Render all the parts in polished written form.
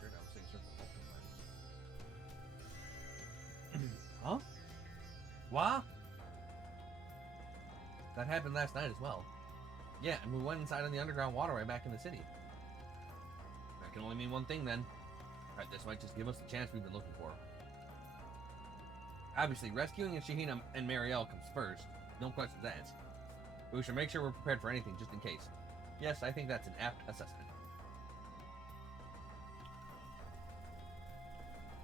Weird, I was saying circle open. Huh? What? That happened last night as well. Yeah, and we went inside on the underground waterway back in the city. That can only mean one thing then. Alright, this might just give us the chance we've been looking for. Obviously, rescuing Shahina and Marielle comes first. No questions asked. But we should make sure we're prepared for anything just in case. Yes, I think that's an apt assessment.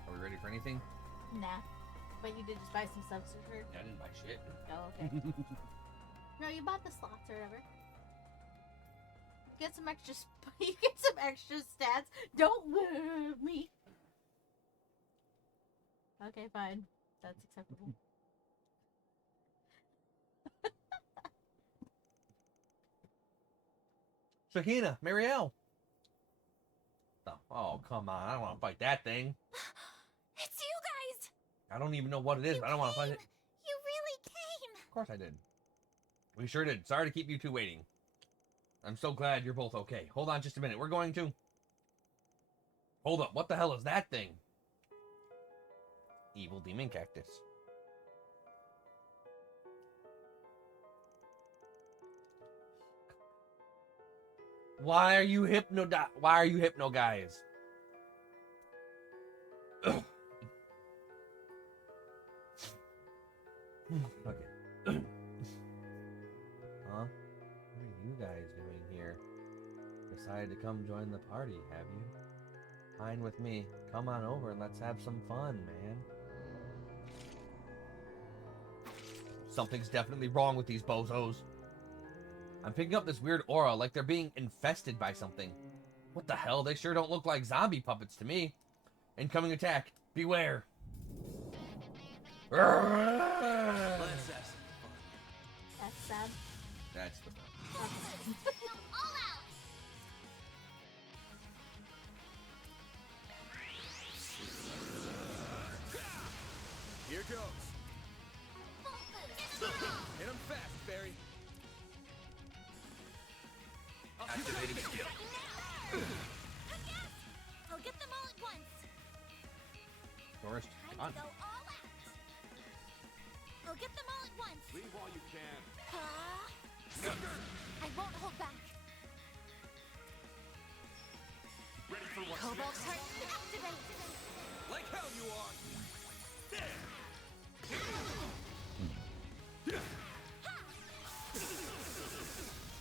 Are we ready for anything? Nah. But you did just buy some subs for her? I didn't buy shit. Oh, okay. No, you bought the slots or whatever. Get some extra. You get some extra stats. Don't move me. Okay, fine. That's acceptable. Shahina, Marielle. Oh, come on. I don't want to fight that thing. It's you guys! I don't even know what it is. I don't want to fight it. You really came! Of course I did. We sure did. Sorry to keep you two waiting. I'm so glad you're both okay. Hold on just a minute. We're going to... Hold up. What the hell is that thing? Evil demon cactus. Why are you hypno guys? Ugh. Okay. Huh? What are you guys doing here? Decided to come join the party, have you? Fine with me. Come on over and let's have some fun, man. Something's definitely wrong with these bozos. I'm picking up this weird aura, like they're being infested by something. What the hell? They sure don't look like zombie puppets to me. Incoming attack. Beware. Let's have some fun. That's sad. That's the one. All out! Here goes. Hit him fast, Barry. Activating skill. I'll get them all at once. Forest, Time on. to go all out. I'll get them all at once. Leave while you can. I won't hold back. Ready for what's Cobalt next? Titan activate. Like hell you are.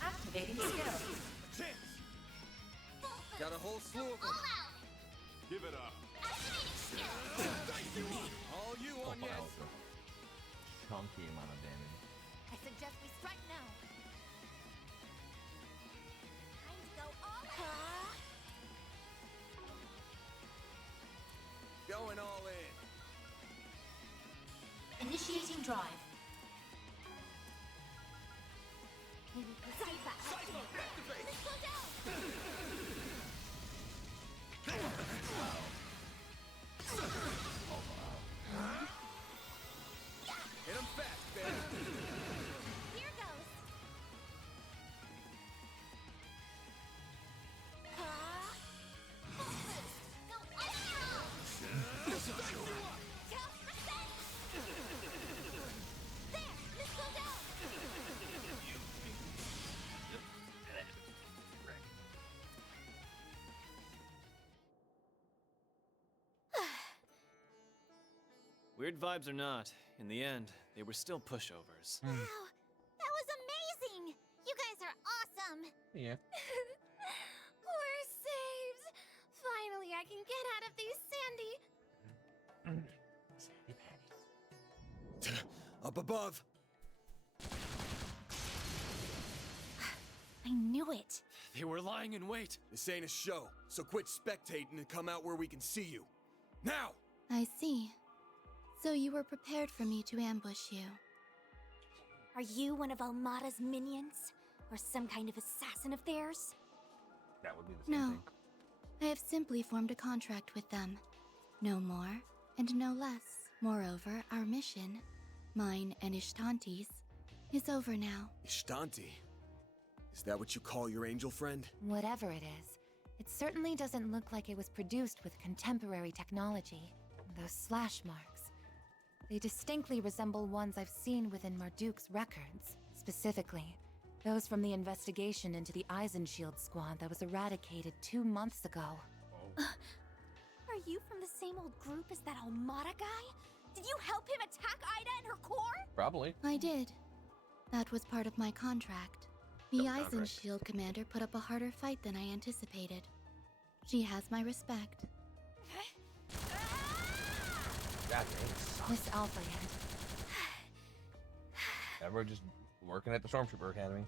Activating skill. Chance. Got a whole slew of them. All out. Give it up. Activating skill. All you Oh, on wow. yes. Chunky amount of damage. I suggest we strike now. Time to go all out. Going all in. Initiating drive. Cypher activate. Let's go down. Hit him fast, Barry. Here goes. Go all out. There, let's go down. Weird vibes or not, in the end, they were still pushovers. Wow, that was amazing. You guys are awesome. Yeah. We're saved. Finally, I can get out of these sandy. Up above. I knew it. They were lying in wait. This ain't a show, so quit spectating and come out where we can see you. Now! I see. So you were prepared for me to ambush you. Are you one of Almada's minions? Or some kind of assassin of theirs? That would be the same No. thing. I have simply formed a contract with them. No more, and no less. Moreover, our mission, mine and Ishtanti's, is over now. Ishtanti. Is that what you call your angel friend? Whatever it is, it certainly doesn't look like it was produced with contemporary technology. Those slash marks. They distinctly resemble ones I've seen within Marduk's records. Specifically, those from the investigation into the Eisenshield squad that was eradicated 2 months ago. Are you from the same old group as that Almada guy? Did you help him attack Ida and her core? Probably. I did. That was part of my contract. The No contract. Eisenshield commander put up a harder fight than I anticipated. She has my respect. God dang. Miss Alpha yet? We're just working at the Stormtrooper Academy.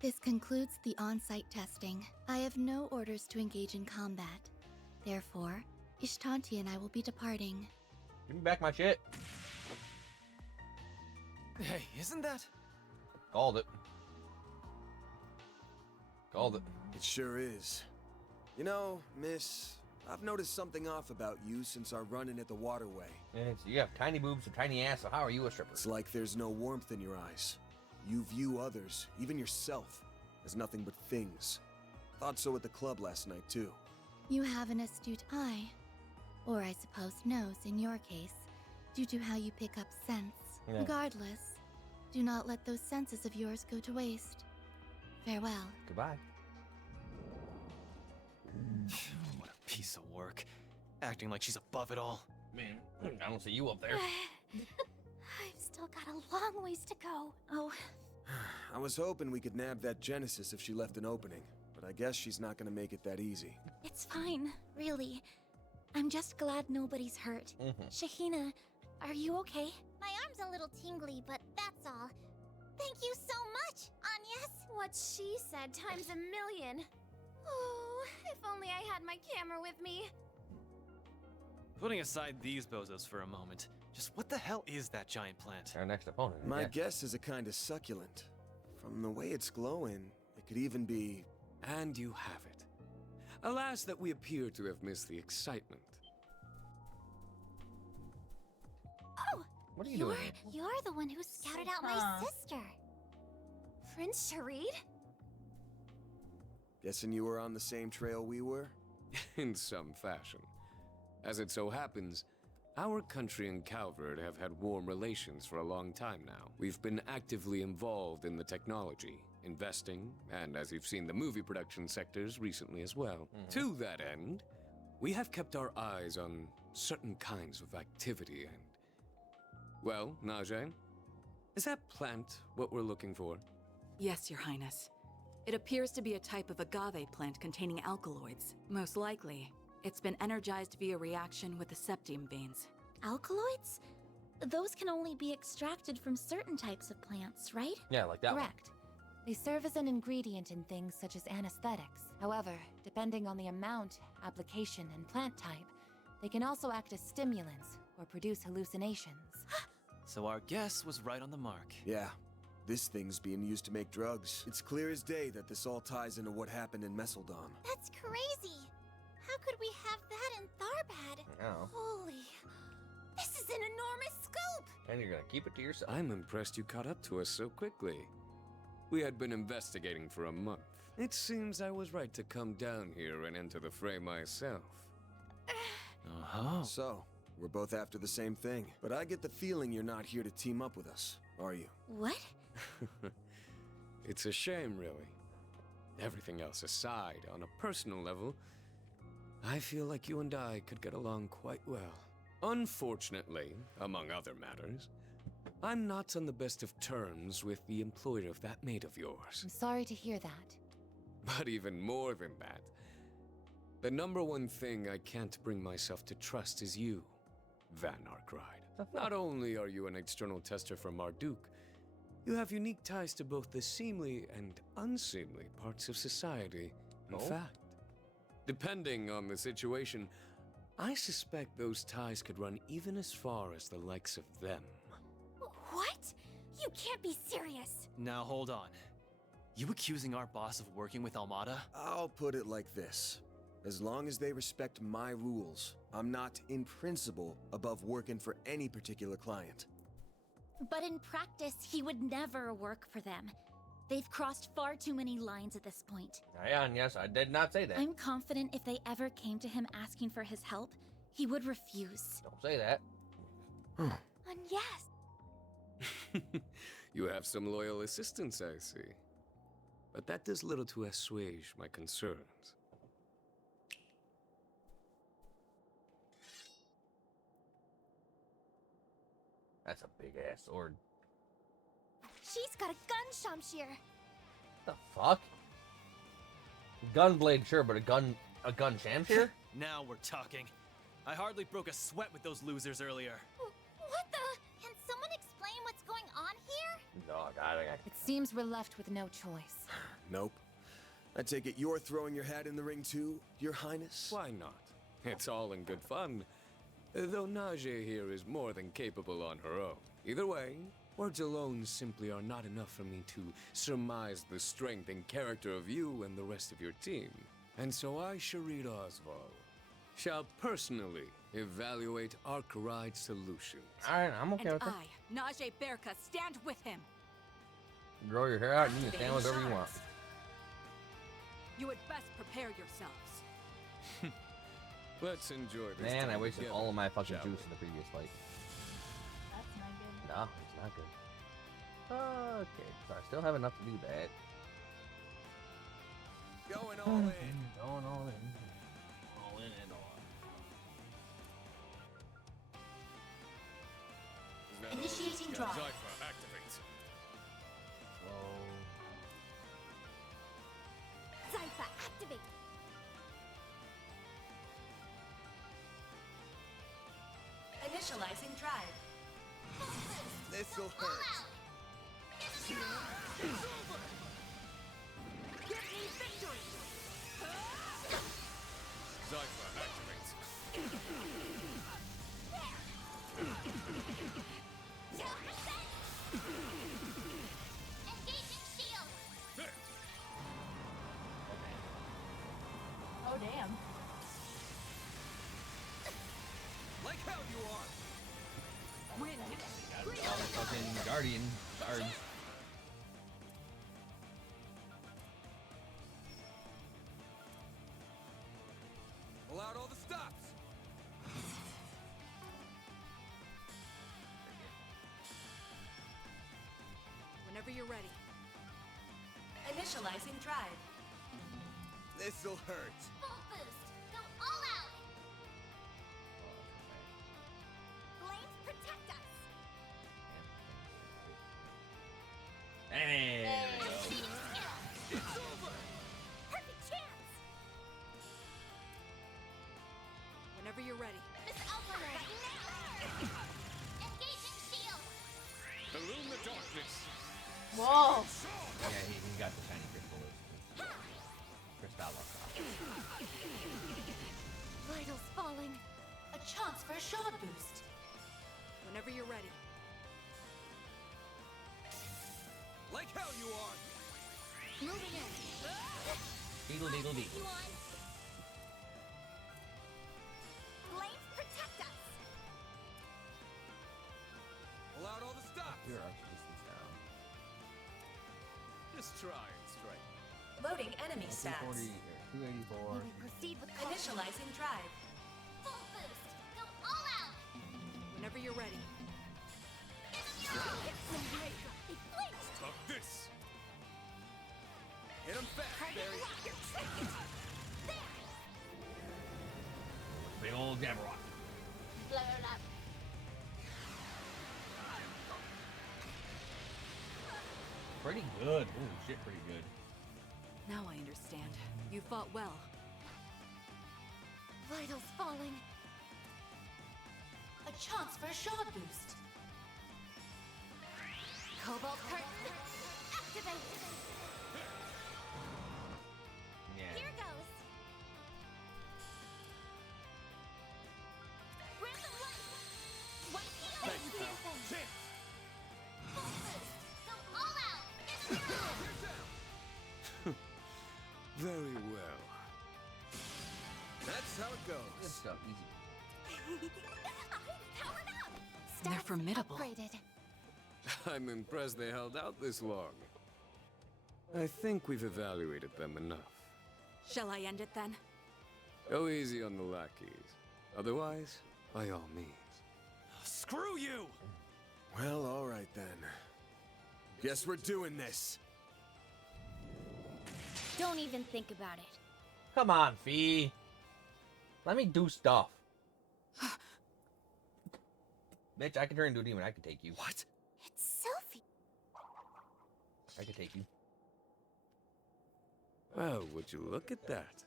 This concludes the on-site testing. I have no orders to engage in combat. Therefore, Ishtanti and I will be departing. Give me back my shit. Hey, isn't that? Called it. Called it. It sure is. You know, miss, I've noticed something off about you since our run-in at the waterway. You have tiny boobs and tiny ass, so how are you a stripper? It's like there's no warmth in your eyes. You view others, even yourself, as nothing but things. Thought so at the club last night, too. You have an astute eye. Or I suppose nose in your case, due to how you pick up scents. Yeah. Regardless, do not let those senses of yours go to waste. Farewell. Goodbye. What a piece of work. Acting like she's above it all. Man, I don't see you up there. I've still got a long ways to go. Oh, I was hoping we could nab that Genesis if she left an opening, but I guess she's not gonna make it that easy. it's fine, really. I'm just glad nobody's hurt. Shahina, are you okay? My arm's a little tingly, but that's all. Thank you so much, Agnes. What she said times a million. Oh, if only I had my camera with me. Putting aside these bozos for a moment, just what the hell is that giant plant? Our next opponent. My yeah. guess is a kind of succulent. From the way it's glowing, it could even be... And you have it. Alas that we appear to have missed the excitement. Oh, What are you doing here? you're the one who scouted out my Huh. sister. Prince Sharid? Guessing you were on the same trail we were? In some fashion. As it so happens, our country and Calvert have had warm relations for a long time now. We've been actively involved in the technology, investing, and as you've seen, the movie production sectors recently as well. To that end, we have kept our eyes on certain kinds of activity and... Well, Najee, is that plant what we're looking for? Yes, Your Highness. It appears to be a type of agave plant containing alkaloids. Most likely, it's been energized via reaction with the septium veins. Alkaloids? Those can only be extracted from certain types of plants, right? Yeah, like that one. Correct. They serve as an ingredient in things such as anesthetics. However, depending on the amount, application, and plant type, they can also act as stimulants or produce hallucinations. So our guess was right on the mark. Yeah. This thing's being used to make drugs. It's clear as day that this all ties into what happened in Messeldom. That's crazy. How could we have that in Tharbad? Oh. Holy. This is an enormous scoop! And you're gonna keep it to yourself. I'm impressed you caught up to us so quickly. We had been investigating for a month. It seems I was right to come down here and enter the fray myself. Uh-huh. So, we're both after the same thing. But I get the feeling you're not here to team up with us, are you? What? It's a shame, really. Everything else aside, on a personal level, I feel like you and I could get along quite well. Unfortunately, among other matters, I'm not on the best of terms with the employer of that mate of yours. I'm sorry to hear that. But even more than that, the number one thing I can't bring myself to trust is you, Van Arkride. Not only are you an external tester for Marduk, you have unique ties to both the seemly and unseemly parts of society. In fact, depending on the situation, I suspect those ties could run even as far as the likes of them. What? You can't be serious. Now hold on. You accusing our boss of working with Almada? I'll put it like this. As long as they respect my rules, I'm not, in principle, above working for any particular client. But in practice, he would never work for them. They've crossed far too many lines at this point. Ayan, yes, I did not say that. I'm confident if they ever came to him asking for his help, he would refuse. Don't say that. And yes, You have some loyal assistants, I see. But that does little to assuage my concerns. That's a big ass sword. she's got a gun, Shamshir. The fuck? Gunblade, sure, but a gun Shamshir? Now we're talking. I hardly broke a sweat with those losers earlier. What the? Can someone explain what's going on here? No, God, It seems we're left with no choice. Nope. I take it you're throwing your hat in the ring too, Your Highness? Why not? It's all in good fun. Though Najee here is more than capable on her own. Either way, words alone simply are not enough for me to surmise the strength and character of you and the rest of your team. And so I, Sharid Oswald, shall personally evaluate Archeride solutions. Alright, I'm okay And with that. I, Najee Berka, stand with him. Grow your hair out and you can stand whatever you want. You had best prepare yourselves. Let's enjoy this. Man, I time wasted together, all of my fucking shall juice we? in the previous fight. That's not good. No, it's not good. Okay, so I still have enough to do that. Going all in. Going all in. All in and all. Initiating drive. Zypher, activate. Slow. Zypha, activate. Initializing drive. This'll hurt. Zypher, activate. Engaging shield. Oh damn. Like hell you are. Wind. All the fucking guardian guards. Pull out all the stops. Whenever you're ready. Initializing drive. This'll hurt. Full boost. Go all out. Flames protect us. Hey, there we go. Perfect chance. Whenever you're ready. Miss Alpha. Engaging shield. Illumine the darkness. Whoa. Yeah, he got the shiny crystal. Crystal. Vitals falling. A chance for a shard boost. Whenever you're ready. Like hell you are. Moving in. Deedle deedle deedle. Flames protect us. Pull out all the stops. Your arch distance down. Just try and strike. Loading enemy 240 stats. or 284. We will proceed with caution. Initializing drive. Full boost. Go all out. Whenever you're ready. They flinched. Stop this. Hit him fast, Barry. Big old Jabberwock. Blow it up. Pretty good. Holy shit, pretty good. Now I understand. You fought well. Vitals falling. A chance for a shard boost. Cobalt curtain. Activate. Yeah. Here goes. Random light. White healing. Thanks, pal. Chance. Full boost. Go all out. Very well. That's how it Good goes. stuff. Easy. Powered up. They're Stats formidable. Upgraded. I'm impressed they held out this long. I think we've evaluated them enough. Shall I end it then? Go easy on the lackeys. Otherwise, by all means. Screw you! Well, alright then. Guess we're doing this. Don't even think about it. Come on, Fee. Let me do stuff. Bitch, I can turn into a demon. I can take you. What? It's Sophie. I can take you. Well, would you look at that?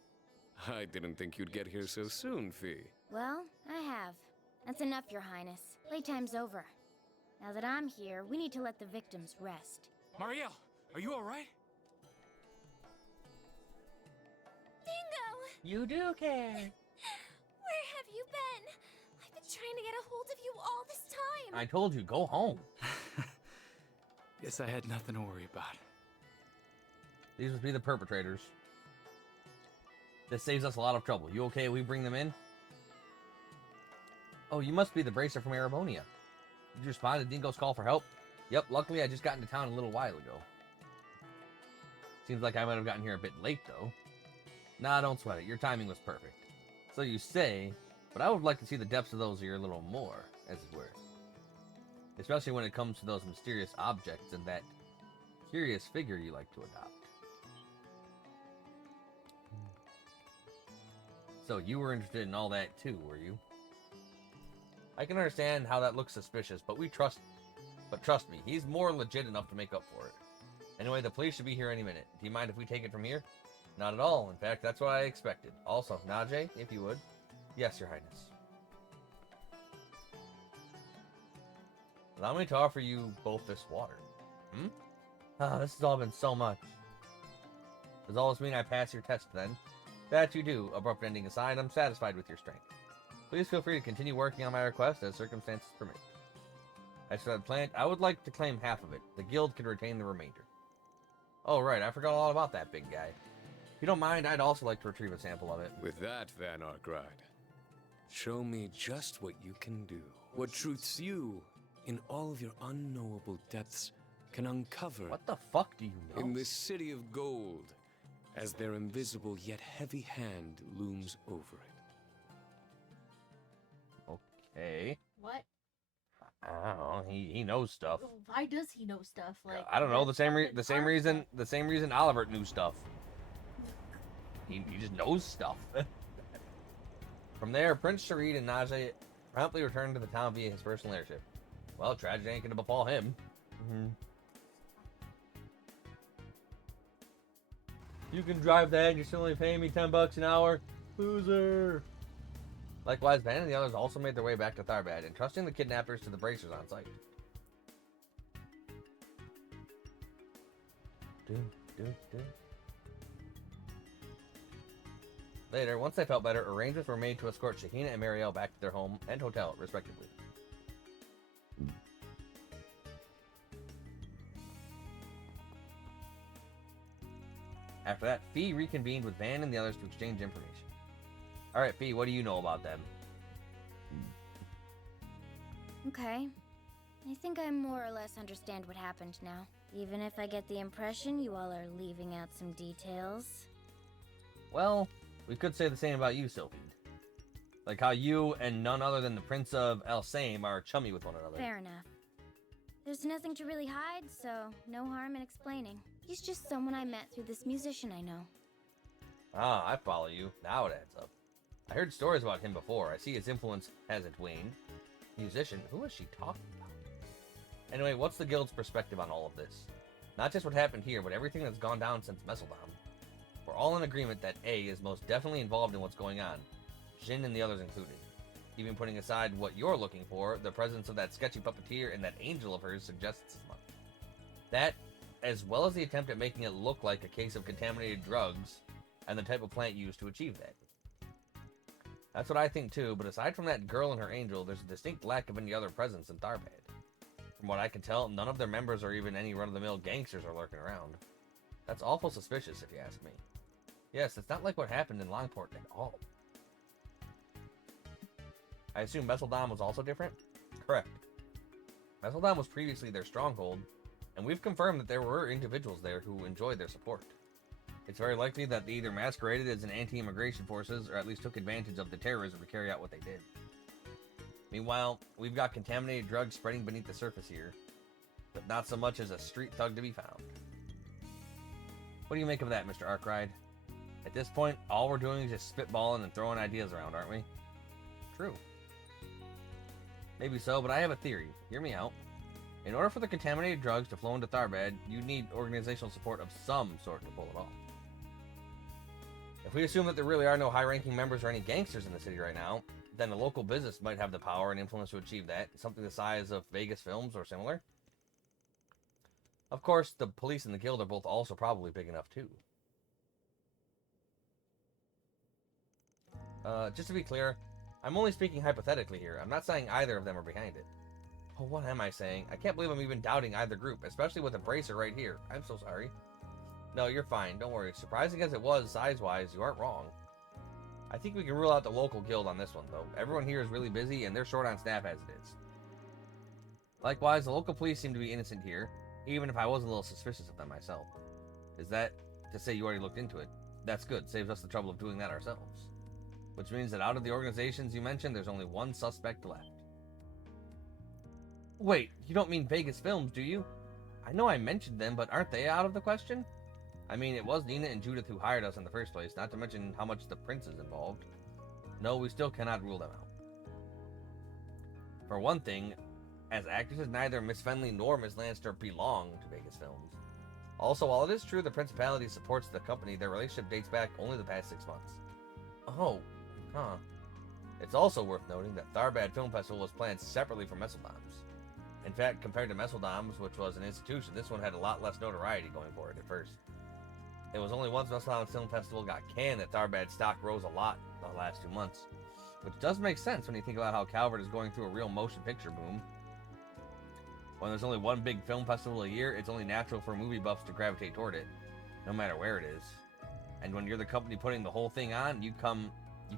I didn't think you'd get here so soon, Fee. Well, I have. That's enough, Your Highness. Playtime's over. Now that I'm here, we need to let the victims rest. Marielle, are you alright? Dingo! You do care. Where have you been? I've been trying to get a hold of you all this time. I told you, go home. Guess I had nothing to worry about. These must be the perpetrators. This saves us a lot of trouble. You okay if we bring them in? Oh, you must be the bracer from Arabonia. Did you respond to Dingo's call for help? Yep, luckily I just got into town a little while ago. Seems like I might have gotten here a bit late, though. Nah, don't sweat it. Your timing was perfect. So you say, but I would like to see the depths of those here a little more, as it were. Especially when it comes to those mysterious objects and that curious figure you like to adopt. So you were interested in all that too, were you? I can understand how that looks suspicious, but trust me, he's more legit enough to make up for it. Anyway, the police should be here any minute. Do you mind if we take it from here? Not at all. In fact, that's what I expected. Also, Najee, if you would. Yes, Your Highness. Allow me to offer you both this water. Ah, this has all been so much. Does all this mean I pass your test then? That you do. Abrupt ending aside, I'm satisfied with your strength. Please feel free to continue working on my request as circumstances permit. As for that plant, I would like to claim half of it. The guild can retain the remainder. Oh, right, I forgot all about that big guy. If you don't mind, I'd also like to retrieve a sample of it. With that, Van Arkride, show me just what you can do. What truths you, in all of your unknowable depths, can uncover. What the fuck do you know? In this city of gold, as their invisible yet heavy hand looms over it. Okay. What? I don't know. He knows stuff. Why does he know stuff? Like I don't know. The same that's reason Oliver knew stuff. He just knows stuff. From there, Prince Sharid and Najee promptly returned to the town via his personal airship. Well, tragedy ain't gonna befall him. You can drive that and you're still only paying me $10 an hour. Loser. Likewise, Van and the others also made their way back to Tharbad, entrusting the kidnappers to the bracers on site. Later, once they felt better, arrangements were made to escort Shahina and Marielle back to their home and hotel, respectively. After that, Fee reconvened with Van and the others to exchange information. Alright, Fee, what do you know about them? Okay. I think I more or less understand what happened now. Even if I get the impression you all are leaving out some details. Well, we could say the same about you, Sylphie. Like how you and none other than the Prince of Elsame are chummy with one another. Fair enough. There's nothing to really hide, so no harm in explaining. He's just someone I met through this musician I know. Ah, I follow you. Now it adds up. I heard stories about him before. I see his influence hasn't waned. Musician? Who is she talking about? Anyway, what's the guild's perspective on all of this? Not just what happened here, but everything that's gone down since Messeldom. We're all in agreement that A is most definitely involved in what's going on. Jin and the others included. Even putting aside what you're looking for, the presence of that sketchy puppeteer and that angel of hers suggests as much. That, as well as the attempt at making it look like a case of contaminated drugs, and the type of plant used to achieve that. That's what I think too, but aside from that girl and her angel, there's a distinct lack of any other presence in Tharbad. From what I can tell, none of their members or even any run-of-the-mill gangsters are lurking around. That's awful suspicious, if you ask me. Yes, it's not like what happened in Longport at all. I assume Messeldom was also different? Correct. Messeldom was previously their stronghold, and we've confirmed that there were individuals there who enjoyed their support. It's very likely that they either masqueraded as an anti-immigration forces or at least took advantage of the terrorism to carry out what they did. Meanwhile, we've got contaminated drugs spreading beneath the surface here, but not so much as a street thug to be found. What do you make of that, Mr. Arkwright? At this point, all we're doing is just spitballing and throwing ideas around, aren't we? True. Maybe so, but I have a theory. Hear me out. In order for the contaminated drugs to flow into Tharbad, you need organizational support of some sort to pull it off. If we assume that there really are no high-ranking members or any gangsters in the city right now, then a local business might have the power and influence to achieve that, something the size of Vegas Films or similar. Of course, the police and the guild are both also probably big enough too. Just to be clear, I'm only speaking hypothetically here. I'm not saying either of them are behind it. Oh, what am I saying? I can't believe I'm even doubting either group, especially with a bracer right here. I'm so sorry. No, you're fine. Don't worry. Surprising as it was, size-wise, you aren't wrong. I think we can rule out the local guild on this one, though. Everyone here is really busy, and they're short on staff as it is. Likewise, the local police seem to be innocent here, even if I was a little suspicious of them myself. Is that to say you already looked into it? That's good. Saves us the trouble of doing that ourselves. Which means that out of the organizations you mentioned, there's only one suspect left. Wait, you don't mean Vegas Films, do you? I know I mentioned them, but aren't they out of the question? I mean, it was Nina and Judith who hired us in the first place, not to mention how much the prince is involved. No, we still cannot rule them out. For one thing, as actresses, neither Miss Fenley nor Miss Lannister belong to Vegas Films. Also, while it is true the Principality supports the company, their relationship dates back only the past 6 months. Oh, huh. It's also worth noting that Tharbad Film Festival was planned separately from Messeldom's. In fact, compared to Messeldom's, which was an institution, this one had a lot less notoriety going for it at first. It was only once Messeldom's Film Festival got canned that Tharbad's stock rose a lot the last 2 months. Which does make sense when you think about how Calvert is going through a real motion picture boom. When there's only one big film festival a year, it's only natural for movie buffs to gravitate toward it, no matter where it is. And when you're the company putting the whole thing on, you come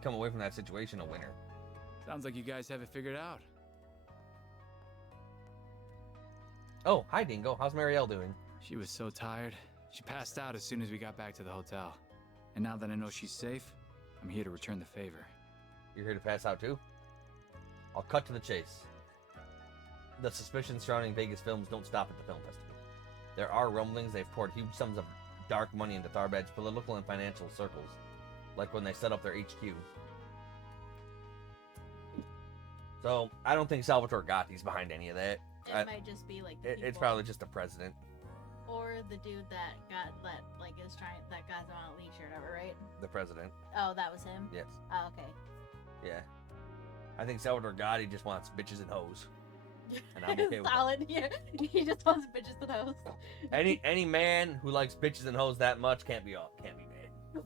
away from that situation a winner. Sounds like you guys have it figured out. Oh, hi Dingo. How's Marielle doing? She was so tired. She passed out as soon as we got back to the hotel. And now that I know she's safe, I'm here to return the favor. You're here to pass out too? I'll cut to the chase. The suspicions surrounding Vegas Films don't stop at the film festival. There are rumblings they've poured huge sums of dark money into Tharbad's political and financial circles, like when they set up their HQ. So, I don't think Salvatore Gotti's behind any of that. It might just be like it's probably just the president. Or the dude that got that got him on a leash or whatever, right? The president. Oh, that was him? Yes. Oh, okay. Yeah. I think Salvatore Gotti just wants bitches and hoes. And I'm okay with Solid, yeah. He just wants bitches and hoes. Any man who likes bitches and hoes that much can't be bad.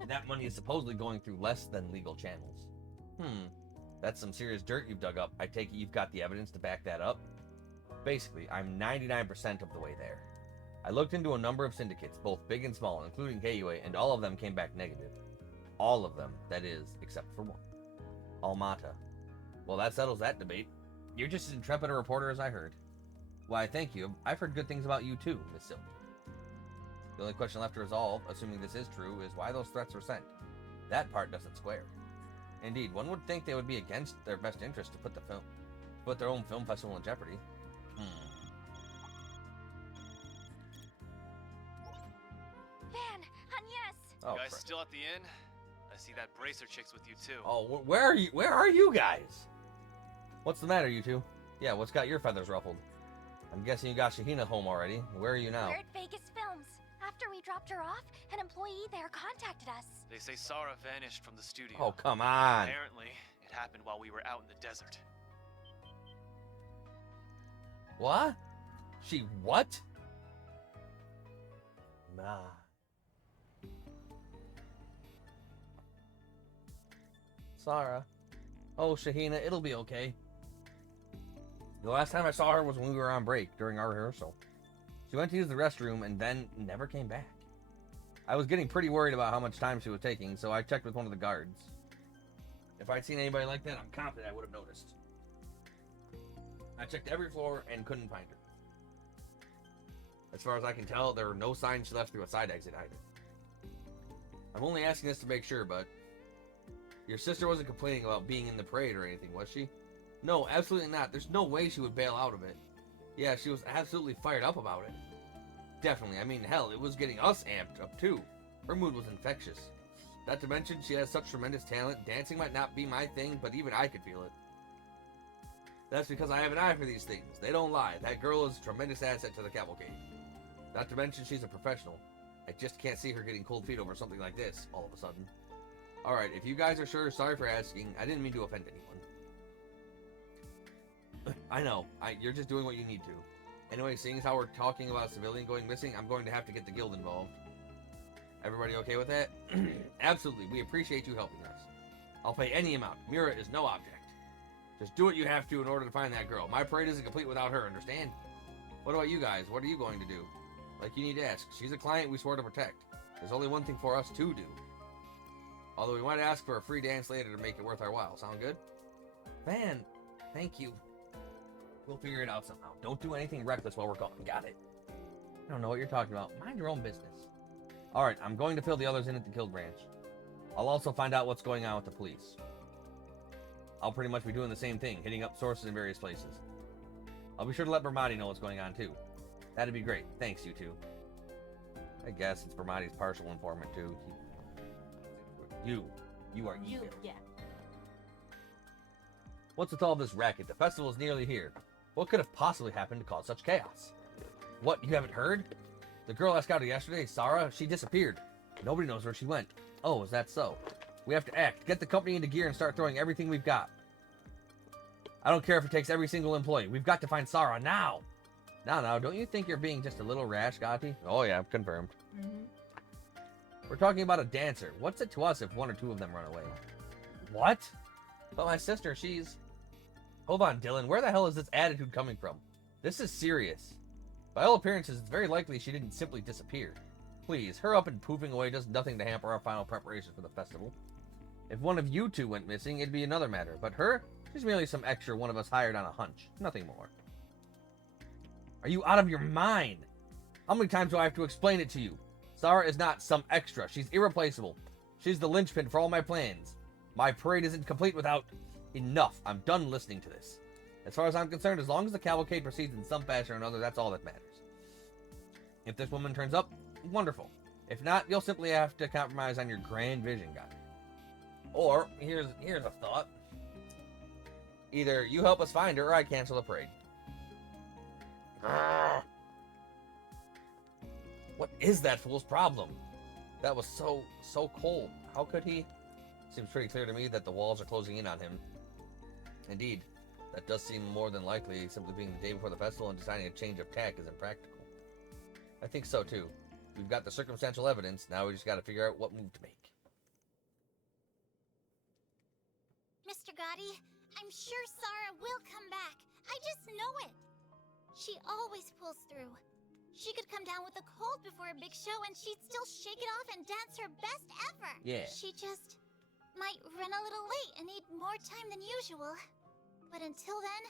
And that money is supposedly going through less than legal channels. That's some serious dirt you've dug up. I take it you've got the evidence to back that up? Basically, I'm 99% of the way there. I looked into a number of syndicates, both big and small, including KUA, and all of them came back negative. All of them, that is, except for one. Almata. Well, that settles that debate. You're just as intrepid a reporter as I heard. Why, thank you. I've heard good things about you too, Miss Silk. The only question left to resolve, assuming this is true, is why those threats were sent. That part doesn't square. Indeed, one would think they would be against their best interest to put their own film festival in jeopardy. Van, Agnes! Oh, you guys still at the inn? I see that bracer chick's with you too. Oh, where are you? Where are you guys? What's the matter, you two? Yeah, what's got your feathers ruffled? I'm guessing you got Shahina home already. Where are you now? We're at Vegas Films. After we dropped her off, an employee there contacted us. They say Sarah vanished from the studio. Oh, come on. Apparently, it happened while we were out in the desert. What? She what? Nah. Sarah. Oh, Shahina, it'll be okay. The last time I saw her was when we were on break during our rehearsal. She went to use the restroom and then never came back. I was getting pretty worried about how much time she was taking, so I checked with one of the guards. If I'd seen anybody like that, I'm confident I would have noticed. I checked every floor and couldn't find her. As far as I can tell, there were no signs she left through a side exit either. I'm only asking this to make sure, but your sister wasn't complaining about being in the parade or anything, was she? No, absolutely not. There's no way she would bail out of it. Yeah, she was absolutely fired up about it. Definitely. I mean, hell, it was getting us amped up too. Her mood was infectious. Not to mention, she has such tremendous talent. Dancing might not be my thing, but even I could feel it. That's because I have an eye for these things. They don't lie. That girl is a tremendous asset to the cavalcade. Not to mention, she's a professional. I just can't see her getting cold feet over something like this, all of a sudden. Alright, if you guys are sure, sorry for asking. I didn't mean to offend anyone. I know. You're just doing what you need to. Anyway, seeing as how we're talking about a civilian going missing, I'm going to have to get the guild involved. Everybody okay with that? Absolutely. We appreciate you helping us. I'll pay any amount. Mira is no object. Just do what you have to in order to find that girl. My parade isn't complete without her, understand? What about you guys? What are you going to do? Like you need to ask. She's a client we swore to protect. There's only one thing for us to do. Although we might ask for a free dance later to make it worth our while. Sound good? Man, thank you. We'll figure it out somehow. Don't do anything reckless while we're gone. Got it. I don't know what you're talking about. Mind your own business. Alright, I'm going to fill the others in at the guild branch. I'll also find out what's going on with the police. I'll pretty much be doing the same thing, hitting up sources in various places. I'll be sure to let Bermati know what's going on too. That'd be great. Thanks, you two. I guess it's Bermati's partial informant too. You are evil. Yeah. What's with all this racket? The festival is nearly here. What could have possibly happened to cause such chaos? What, you haven't heard? The girl I scouted yesterday, Sarah, she disappeared. Nobody knows where she went. Oh, is that so? We have to act. Get the company into gear and start throwing everything we've got. I don't care if it takes every single employee. We've got to find Sarah now. Now, don't you think you're being just a little rash, Gotti? Oh yeah, confirmed. We're talking about a dancer. What's it to us if one or two of them run away? What? But my sister, she's... Hold on, Dylan. Where the hell is this attitude coming from? This is serious. By all appearances, it's very likely she didn't simply disappear. Please, her up and poofing away does nothing to hamper our final preparations for the festival. If one of you two went missing, it'd be another matter. But her, she's merely some extra one of us hired on a hunch. Nothing more. Are you out of your mind? How many times do I have to explain it to you? Sarah is not some extra. She's irreplaceable. She's the linchpin for all my plans. My parade isn't complete without... Enough. I'm done listening to this. As far as I'm concerned, as long as the cavalcade proceeds in some fashion or another, that's all that matters. If this woman turns up, wonderful. If not, you'll simply have to compromise on your grand vision, guy. Or, here's a thought. Either you help us find her, or I cancel the parade. What is that fool's problem? That was so cold. How could he? Seems pretty clear to me that the walls are closing in on him. Indeed, that does seem more than likely. Simply being the day before the festival and deciding a change of tack is impractical. I think so too. We've got the circumstantial evidence. Now we just got to figure out what move to make. Mr. Gotti, I'm sure Sarah will come back. I just know it. She always pulls through. She could come down with a cold before a big show and she'd still shake it off and dance her best ever. Yeah. She just might run a little late and need more time than usual. But until then,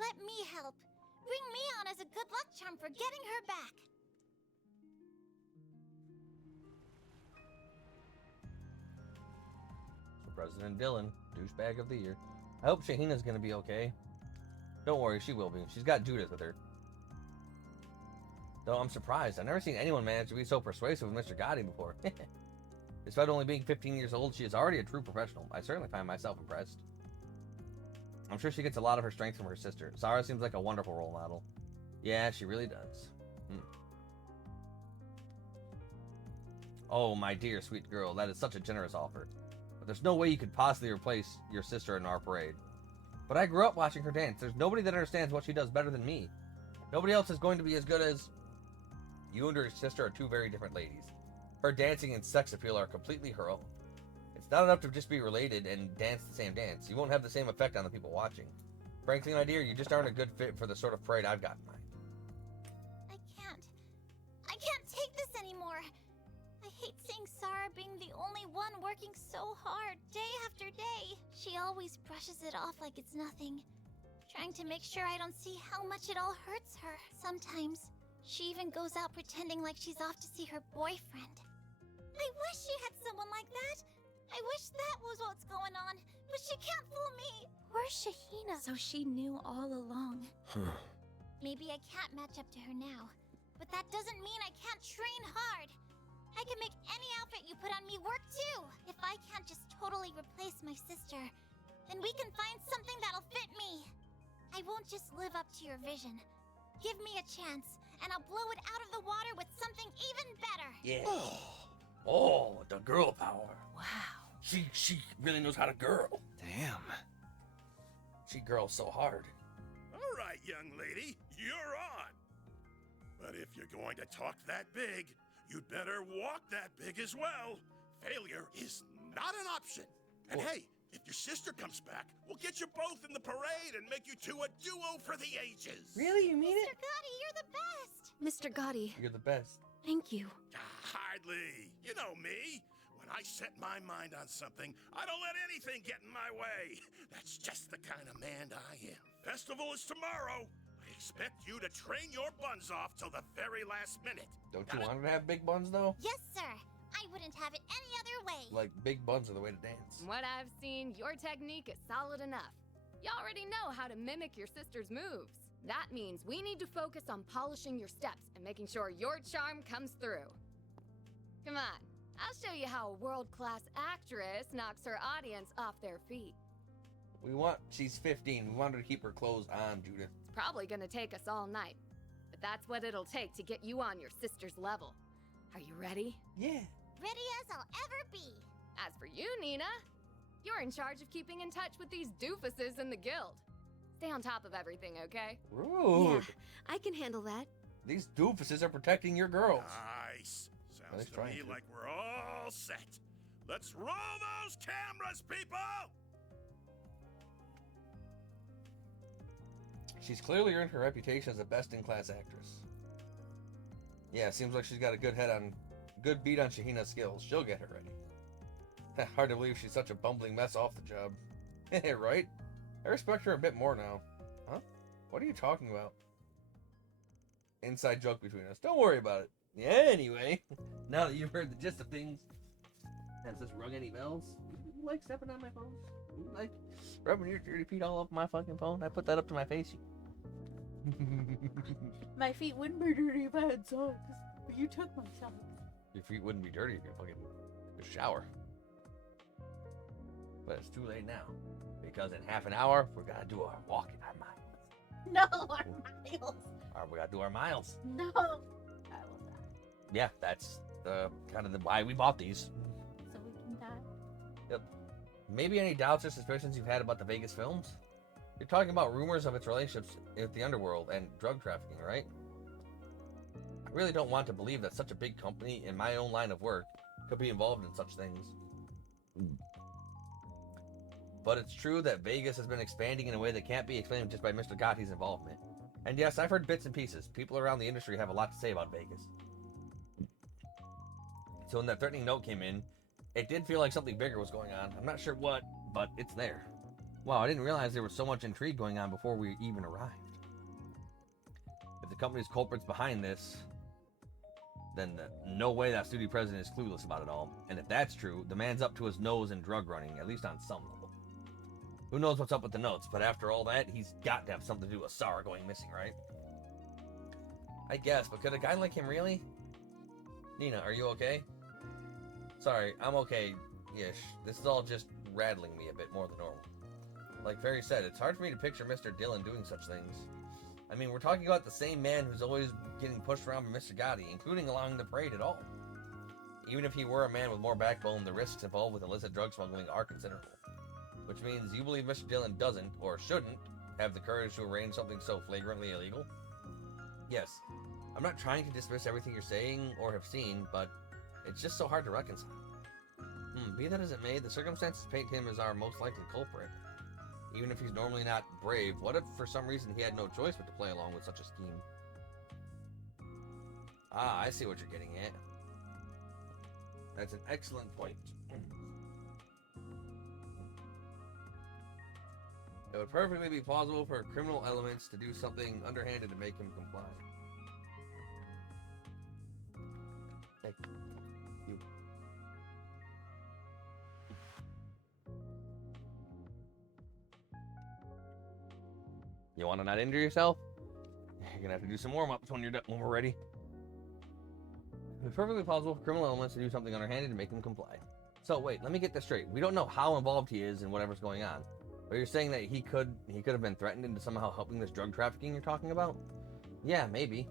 let me help. Bring me on as a good luck charm for getting her back. So President Dylan, douchebag of the year. I hope Shahina's gonna be okay. Don't worry, she will be. She's got Judith with her. Though I'm surprised. I've never seen anyone manage to be so persuasive with Mr. Gotti before. Despite only being 15 years old, she is already a true professional. I certainly find myself impressed. I'm sure she gets a lot of her strength from her sister. Sarah seems like a wonderful role model. Yeah, she really does. Oh, my dear sweet girl, that is such a generous offer. But there's no way you could possibly replace your sister in our parade. But I grew up watching her dance. There's nobody that understands what she does better than me. Nobody else is going to be as good as... You and her sister are two very different ladies. Her dancing and sex appeal are completely her own. It's not enough to just be related and dance the same dance. You won't have the same effect on the people watching. Frankly, my dear, you just aren't a good fit for the sort of parade I've got in mind. I can't take this anymore. I hate seeing Sarah being the only one working so hard, day after day. She always brushes it off like it's nothing, trying to make sure I don't see how much it all hurts her. Sometimes, She even goes out pretending like she's off to see her boyfriend. I wish she had someone like that. I wish that was what's going on, but she can't fool me. Poor Shahina. So she knew all along. Maybe I can't match up to her now, but that doesn't mean I can't train hard. I can make any outfit you put on me work too. If I can't just totally replace my sister, then we can find something that'll fit me. I won't just live up to your vision. Give me a chance, and I'll blow it out of the water with something even better. Yeah. Oh, the girl power. Wow. She really knows how to girl. Damn. She girls so hard. All right, young lady, you're on. But if you're going to talk that big, you'd better walk that big as well. Failure is not an option. And hey, if your sister comes back, we'll get you both in the parade and make you two a duo for the ages. Really? You mean Mr. Gotti, you're the best. Mr. Gotti, You're the best. thank you. Hardly. You know me. When I set my mind on something, I don't let anything get in my way. That's just the kind of man I am. Festival is tomorrow. I expect you to train your buns off till the very last minute. Don't you want her to have big buns, though? Yes, sir. I wouldn't have it any other way. Like, big buns are the way to dance. From what I've seen, your technique is solid enough. You already know how to mimic your sister's moves. That means we need to focus on polishing your steps and making sure your charm comes through. Come on, I'll show you how a world-class actress knocks her audience off their feet. She's 15. We want her to keep her clothes on, Judith. It's probably gonna take us all night, but that's what it'll take to get you on your sister's level. Are you ready? Yeah. Ready as I'll ever be. As for you, Nina, you're in charge of keeping in touch with these doofuses in the guild. Stay on top of everything, okay? Rude. Yeah, I can handle that. These doofuses are protecting your girls. Nice. At Sounds least to trying me to. like we're all set. Let's roll those cameras, people! She's clearly earned her reputation as a best-in-class actress. Yeah, seems like she's got a good beat on Shahina's skills. She'll get her ready. Hard to believe she's such a bumbling mess off the job. Right? I respect her a bit more now. Huh? What are you talking about? Inside joke between us. Don't worry about it. Yeah, anyway. Now that you've heard the gist of things, has this rung any bells? You like stepping on my phone? You like rubbing your dirty feet all over my fucking phone? I put that up to my face. My feet wouldn't be dirty if I had socks, but you took my socks. Your feet wouldn't be dirty if you fucking took a shower. But it's too late now. Because in half an hour, we're gonna do our walking, our miles. No, our miles. We gotta do our miles. No. I will die. Yeah, that's the kind of why we bought these. So we can die. Yep. Maybe any doubts or suspicions you've had about the Vegas films? You're talking about rumors of its relationships with the underworld and drug trafficking, right? I really don't want to believe that such a big company in my own line of work could be involved in such things. But it's true that Vegas has been expanding in a way that can't be explained just by Mr. Gotti's involvement. And yes, I've heard bits and pieces. People around the industry have a lot to say about Vegas. So when that threatening note came in, it did feel like something bigger was going on. I'm not sure what, but it's there. Wow, I didn't realize there was so much intrigue going on before we even arrived. If the company's culprits behind this, then no way that studio president is clueless about it all. And if that's true, the man's up to his nose in drug running, at least on some level. Who knows what's up with the notes, but after all that, he's got to have something to do with Sarah going missing, right? I guess, but could a guy like him really? Nina, are you okay? Sorry, I'm okay-ish. This is all just rattling me a bit more than normal. Like Ferry said, it's hard for me to picture Mr. Dillon doing such things. I mean, we're talking about the same man who's always getting pushed around by Mr. Gotti, including along the parade at all. Even if he were a man with more backbone, the risks involved with illicit drug smuggling are considerable. Which means you believe Mr. Dillon doesn't, or shouldn't, have the courage to arrange something so flagrantly illegal? Yes, I'm not trying to dismiss everything you're saying or have seen, but it's just so hard to reconcile. Be that as it may, the circumstances paint him as our most likely culprit. Even if he's normally not brave, what if for some reason he had no choice but to play along with such a scheme? Ah, I see what you're getting at. That's an excellent point. It would perfectly be plausible for criminal elements to do something underhanded to make him comply. Hey. You. You want to not injure yourself? You're gonna have to do some warm-ups when we're ready. It's perfectly possible for criminal elements to do something underhanded to make them comply. So wait, let me get this straight. We don't know how involved he is in whatever's going on. But you're saying that he could have been threatened into somehow helping this drug trafficking you're talking about? Yeah, maybe.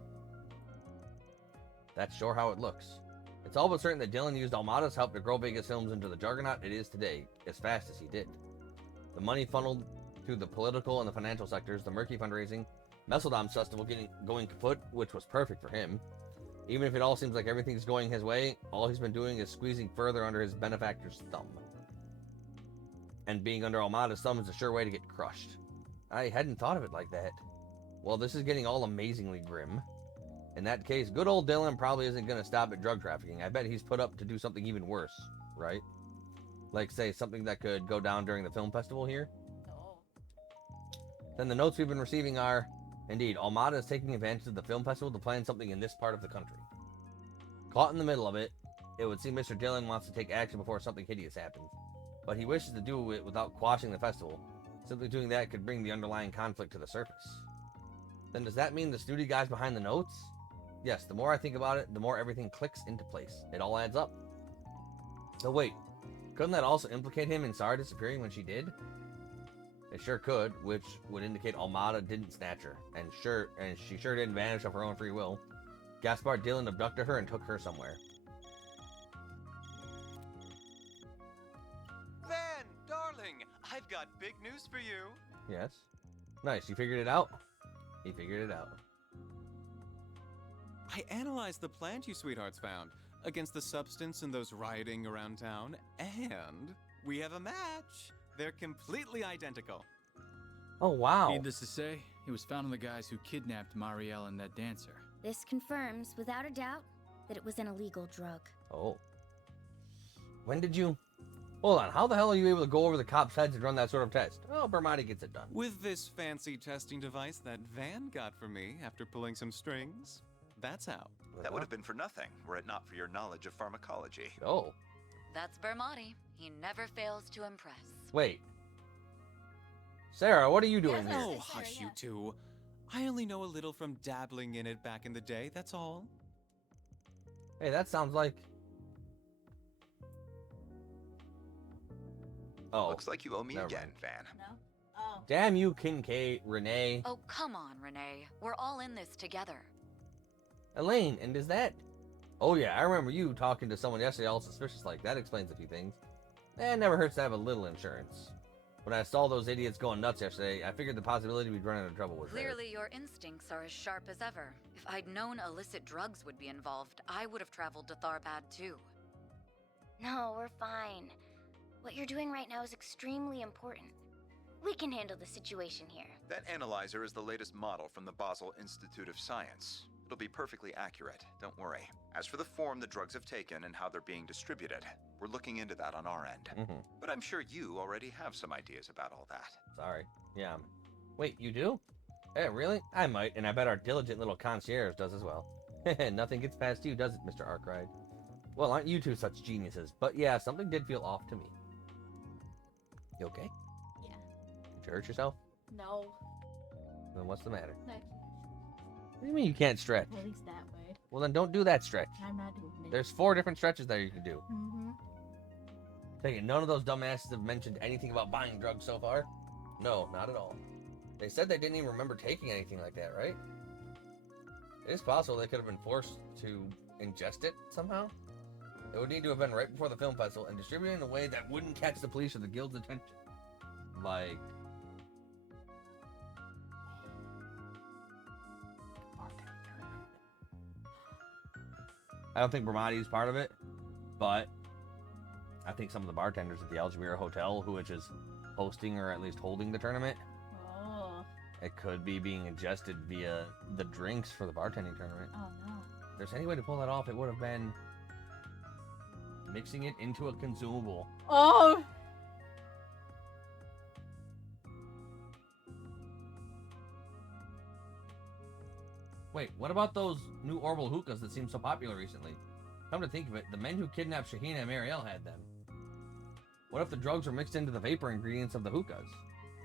That's sure how it looks. It's all but certain that Dylan used Almada's help to grow Vegas Films into the juggernaut it is today, as fast as he did. The money funneled through the political and the financial sectors, the murky fundraising, Messeldom's festival going kaput, which was perfect for him. Even if it all seems like everything's going his way, all he's been doing is squeezing further under his benefactor's thumb. And being under Almada's thumb is a sure way to get crushed. I hadn't thought of it like that. Well, this is getting all amazingly grim. In that case, good old Dylan probably isn't going to stop at drug trafficking. I bet he's put up to do something even worse, right? Like, say, something that could go down during the film festival here? No. Then the notes we've been receiving are, indeed, Almada is taking advantage of the film festival to plan something in this part of the country. Caught in the middle of it, it would seem Mr. Dylan wants to take action before something hideous happens. But he wishes to do it without quashing the festival. Simply doing that could bring the underlying conflict to the surface. Then does that mean the snooty guy's behind the notes? Yes, the more I think about it, the more everything clicks into place. It all adds up. So wait, couldn't that also implicate him in Sarah disappearing when she did? It sure could, which would indicate Almada didn't snatch her, and she sure didn't vanish of her own free will. Gaspar Dylan abducted her and took her somewhere. Van, darling, I've got big news for you. Yes. Nice, you figured it out? He figured it out. I analyzed the plant you sweethearts found against the substance in those rioting around town, and we have a match. They're completely identical. Oh, wow. Needless to say, he was found on the guys who kidnapped Marielle and that dancer. This confirms, without a doubt, that it was an illegal drug. Oh. When did you... Hold on, how the hell are you able to go over the cops' heads and run that sort of test? Oh, Bermati gets it done. With this fancy testing device that Van got for me after pulling some strings, that's how. That would have been for nothing, were it not for your knowledge of pharmacology. Oh. That's Bermati. He never fails to impress. Wait. Sarah, what are you doing here? Oh, hush you two. I only know a little from dabbling in it back in the day, that's all. Hey, that sounds like... Oh. Looks like you owe me again, Van. No? Oh. Damn you, Kincaid, Renee. Oh, come on, Renee. We're all in this together. Elaine, and is that... Oh yeah, I remember you talking to someone yesterday all suspicious like. That explains a few things. It never hurts to have a little insurance. When I saw those idiots going nuts yesterday, I figured the possibility we'd run into trouble was there. Clearly your instincts are as sharp as ever. If I'd known illicit drugs would be involved, I would have traveled to Tharbad too. No, we're fine. What you're doing right now is extremely important. We can handle the situation here. That analyzer is the latest model from the Basel Institute of Science. It'll be perfectly accurate, don't worry. As for the form the drugs have taken and how they're being distributed, we're looking into that on our end. But I'm sure you already have some ideas about all that. Sorry. Yeah. Wait, you do? Hey, really? I might, and I bet our diligent little concierge does as well. Nothing gets past you, does it, Mr. Arkwright? Well, aren't you two such geniuses? But yeah, something did feel off to me. You okay? Yeah. Did you hurt yourself? No. Then what's the matter? No. What do you mean you can't stretch? At least that way. Well, then don't do that stretch. I'm not doing it. There's 4 different stretches there you can do. Mm-hmm. Take it, none of those dumbasses have mentioned anything about buying drugs so far? No, not at all. They said they didn't even remember taking anything like that, right? It is possible they could have been forced to ingest it somehow. It would need to have been right before the film festival and distributed in a way that wouldn't catch the police or the guild's attention. Like... I don't think Bermati is part of it, but I think some of the bartenders at the Algiers Hotel, which is hosting or at least holding the tournament, it could be being ingested via the drinks for the bartending tournament. Oh no. If there's any way to pull that off, it would have been mixing it into a consumable. Oh! Wait, what about those new Orbital hookahs that seem so popular recently? Come to think of it, the men who kidnapped Shahina and Marielle had them. What if the drugs were mixed into the vapor ingredients of the hookahs?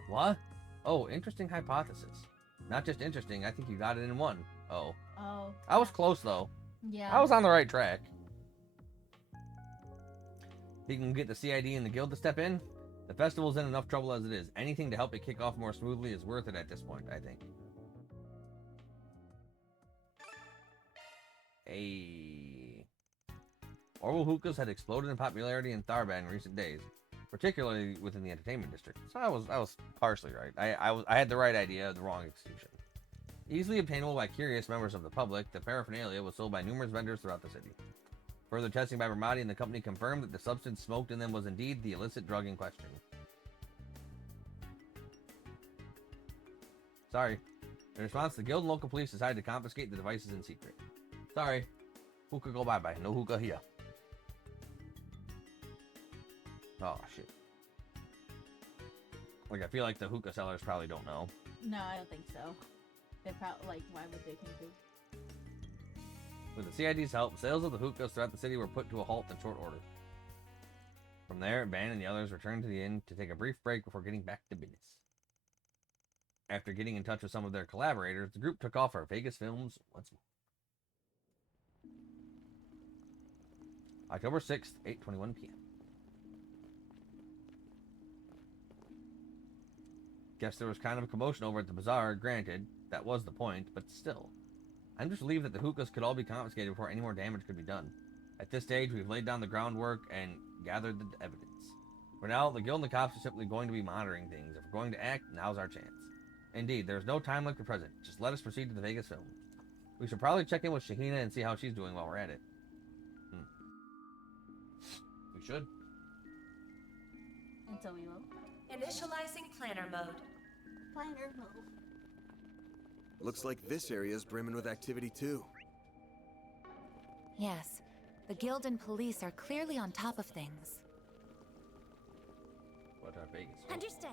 What? Oh, interesting hypothesis. Not just interesting, I think you got it in one. Oh. Oh. I was close, though. Yeah. I was on the right track. You can get the CID and the guild to step in? The festival's in enough trouble as it is. Anything to help it kick off more smoothly is worth it at this point, I think. Hey. Orwell hookahs had exploded in popularity in Tharbad in recent days, particularly within the entertainment district. So I was partially right. I had the right idea, the wrong execution. Easily obtainable by curious members of the public, the paraphernalia was sold by numerous vendors throughout the city. Further testing by Ramadi and the company confirmed that the substance smoked in them was indeed the illicit drug in question. Sorry. In response, the guild and local police decided to confiscate the devices in secret. Sorry. Hookah go bye-bye. No hookah here. Oh, shit. Like, I feel like the hookah sellers probably don't know. No, I don't think so. They probably, like, why would they think they... With the CID's help, sales of the hookahs throughout the city were put to a halt in short order. From there, Van and the others returned to the inn to take a brief break before getting back to business. After getting in touch with some of their collaborators, the group took off for Vegas Films once more. October 6th, 8:21 p.m. Guess there was kind of a commotion over at the bazaar, granted, that was the point, but still. I'm just relieved that the hookahs could all be confiscated before any more damage could be done. At this stage, we've laid down the groundwork and gathered the evidence. For now, the guild and the cops are simply going to be monitoring things. If we're going to act, now's our chance. Indeed, there's no time like the present. Just let us proceed to the Vegas film. We should probably check in with Shahina and see how she's doing while we're at it. We should. And so we will. Initializing planner mode. Planner mode. Looks like this area is brimming with activity too. Yes, the guild and police are clearly on top of things. What are Vegas? Understood.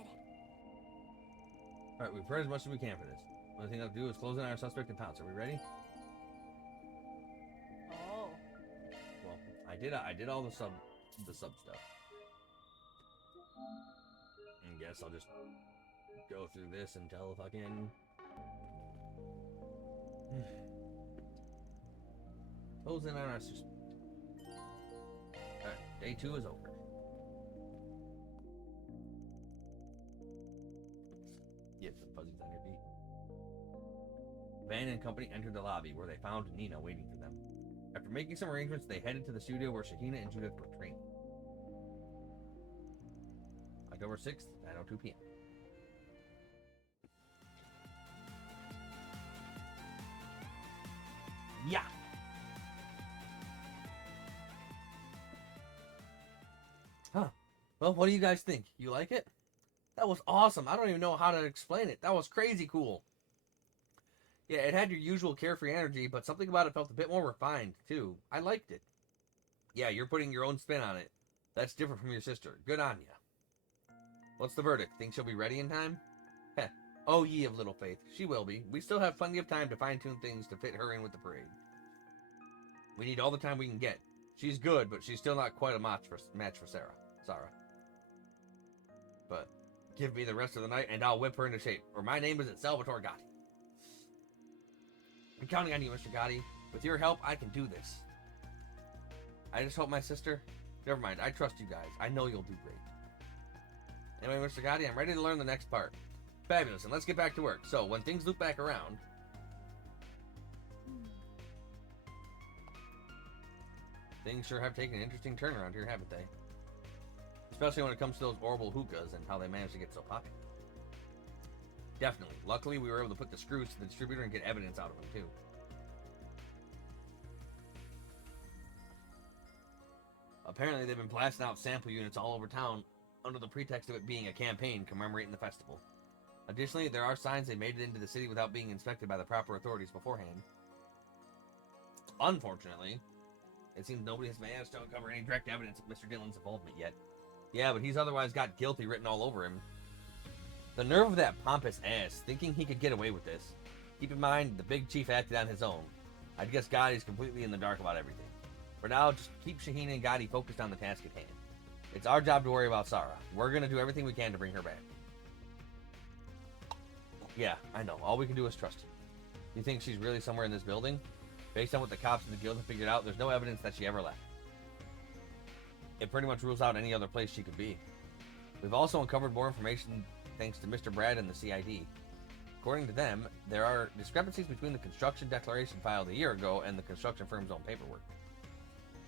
Alright, we've heard as much as we can for this. Only thing I'll do is close in on our suspect and pounce. Are we ready? Oh. Well, I did all the sub stuff. I guess I'll just go through this until fucking close in on our suspect. Alright, day 2 is over. Get some fuzzies on your feet. Van and company entered the lobby where they found Nina waiting for them. After making some arrangements, they headed to the studio where Shahina and Judith were training. October 6th, 9:02 p.m. Yeah. Huh. Well, what do you guys think? You like it? That was awesome. I don't even know how to explain it. That was crazy cool. Yeah, it had your usual carefree energy, but something about it felt a bit more refined, too. I liked it. Yeah, you're putting your own spin on it. That's different from your sister. Good on ya. What's the verdict? Think she'll be ready in time? Heh. Oh, ye of little faith. She will be. We still have plenty of time to fine-tune things to fit her in with the parade. We need all the time we can get. She's good, but she's still not quite a match for Sarah. But give me the rest of the night and I'll whip her into shape, or my name isn't Salvatore Gotti. I'm counting on you, Mr. Gotti. With your help, I can do this. I just hope my sister... Never mind, I trust you guys. I know you'll do great. Anyway, Mr. Gotti, I'm ready to learn the next part. Fabulous, and let's get back to work. So, when things loop back around... Things sure have taken an interesting turn around here, haven't they? Especially when it comes to those Orbital hookahs and how they managed to get so popular. Definitely. Luckily, we were able to put the screws to the distributor and get evidence out of them, too. Apparently, they've been blasting out sample units all over town under the pretext of it being a campaign commemorating the festival. Additionally, there are signs they made it into the city without being inspected by the proper authorities beforehand. Unfortunately, it seems nobody has managed to uncover any direct evidence of Mr. Dillon's involvement yet. Yeah, but he's otherwise got guilty written all over him. The nerve of that pompous ass, thinking he could get away with this. Keep in mind, the big chief acted on his own. I'd guess God is completely in the dark about everything. For now, just keep Shahina and Gotti focused on the task at hand. It's our job to worry about Sarah. We're gonna do everything we can to bring her back. Yeah, I know. All we can do is trust you. You think she's really somewhere in this building? Based on what the cops in the guild have figured out, there's no evidence that she ever left. It pretty much rules out any other place she could be. We've also uncovered more information thanks to Mr. Brad and the CID. According to them, there are discrepancies between the construction declaration filed a year ago and the construction firm's own paperwork.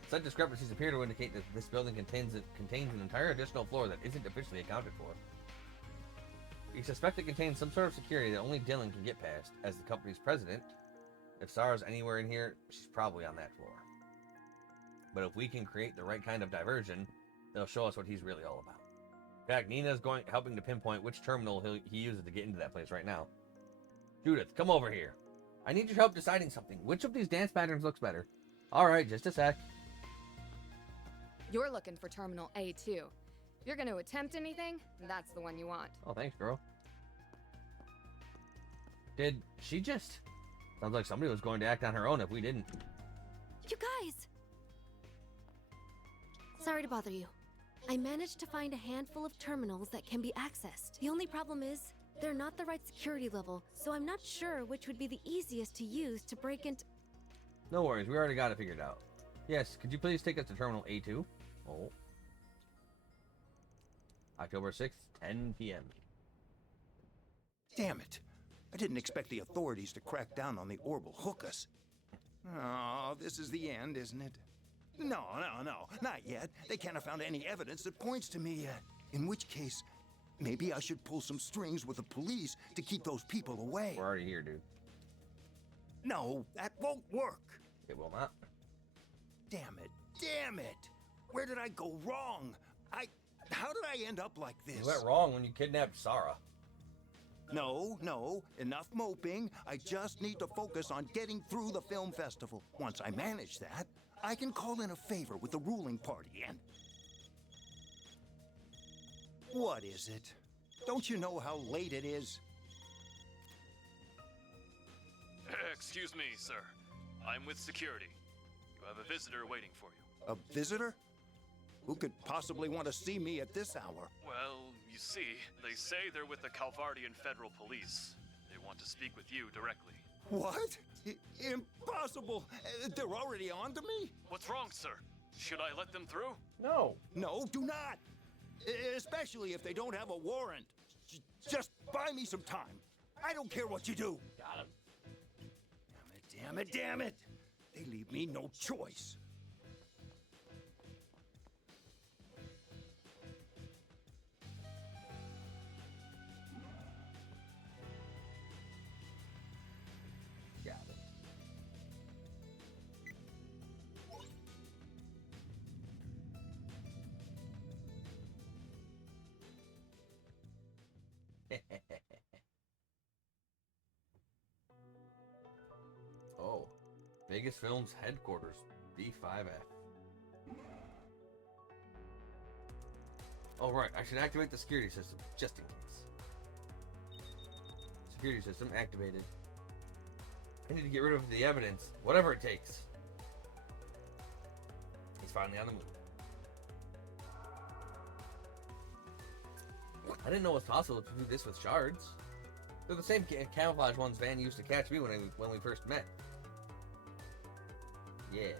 Such discrepancies appear to indicate that this building contains an entire additional floor that isn't officially accounted for. We suspect it contains some sort of security that only Dylan can get past. As the company's president, if Sarah's anywhere in here, she's probably on that floor. But if we can create the right kind of diversion, they'll show us what he's really all about. In fact, Nina's helping to pinpoint which terminal he uses to get into that place right now. Judith, come over here. I need your help deciding something. Which of these dance patterns looks better? Alright, just a sec. You're looking for Terminal A2. If you're going to attempt anything, that's the one you want. Oh, thanks, girl. Did she just... Sounds like somebody was going to act on her own if we didn't. You guys! Sorry to bother you. I managed to find a handful of terminals that can be accessed. The only problem is, they're not the right security level, so I'm not sure which would be the easiest to use to break into... No worries, we already got it figured out. Yes, could you please take us to Terminal A2? Oh. October 6th, 10 p.m. Damn it. I didn't expect the authorities to crack down on the Orbital hookers. Oh, this is the end, isn't it? No, not yet. They can't have found any evidence that points to me yet. In which case, maybe I should pull some strings with the police to keep those people away. We're already here, dude. No, that won't work. It will not. Damn it. Where did I go wrong? How did I end up like this? You went wrong when you kidnapped Sarah. No, enough moping. I just need to focus on getting through the film festival. Once I manage that, I can call in a favor with the ruling party and... What is it? Don't you know how late it is? Excuse me, sir. I'm with security. You have a visitor waiting for you. A visitor? Who could possibly want to see me at this hour? Well, you see, they say they're with the Calvardian Federal Police. They want to speak with you directly. What? Impossible! They're already on to me? What's wrong, sir? Should I let them through? No. No, do not! Especially if they don't have a warrant. Just buy me some time. I don't care what you do. Got him. Damn it. They leave me no choice. Got it. Oh, Vegas Films headquarters, B5F. Oh right, I should activate the security system, just in case. Security system activated. I need to get rid of the evidence, whatever it takes. He's finally on the move. I didn't know it was possible to do this with shards. They're the same camouflage ones Van used to catch me when we first met. Yeah.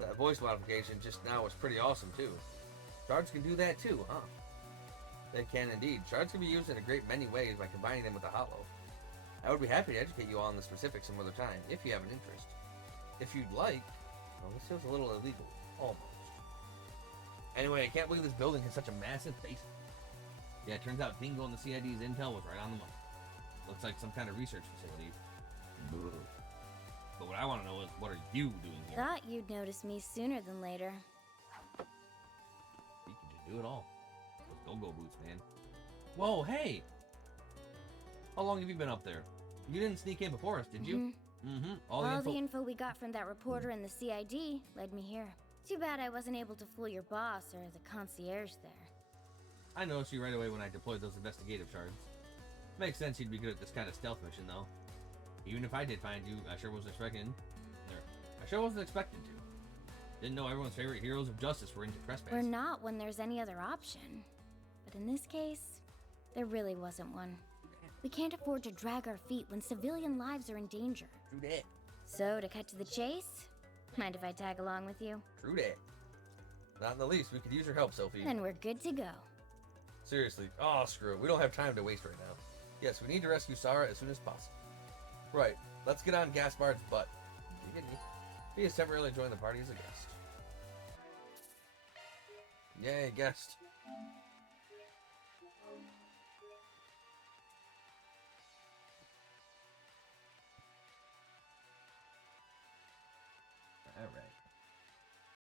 That voice modification just now was pretty awesome too. Shards can do that too, huh? They can indeed. Shards can be used in a great many ways by combining them with a hollow. I would be happy to educate you all on the specifics some other time, if you have an interest. If you'd like... Well, this feels a little illegal. Almost. Anyway, I can't believe this building has such a massive basement. Yeah, it turns out Dingo and the CID's intel was right on the money. Looks like some kind of research facility. But what I want to know is, what are you doing here? Thought you'd notice me sooner than later. You can just do it all. Those go-go boots, man. Whoa, hey! How long have you been up there? You didn't sneak in before us, did you? Mm-hmm. All the info we got from that reporter and the CID led me here. Too bad I wasn't able to fool your boss or the concierge there. I noticed you right away when I deployed those investigative shards. Makes sense you'd be good at this kind of stealth mission, though. Even if I did find you, I sure wasn't expecting. I sure wasn't expecting to. Didn't know everyone's favorite heroes of justice were into trespass. We're not when there's any other option. But in this case, there really wasn't one. We can't afford to drag our feet when civilian lives are in danger. True that. So, to cut to the chase, mind if I tag along with you? True that. Not in the least. We could use your help, Sophie. Then we're good to go. Seriously. Oh, screw it. We don't have time to waste right now. Yes, we need to rescue Sarah as soon as possible. Right. Let's get on Gaspard's butt. You get me? He has temporarily joined the party as a guest. Yay, guest.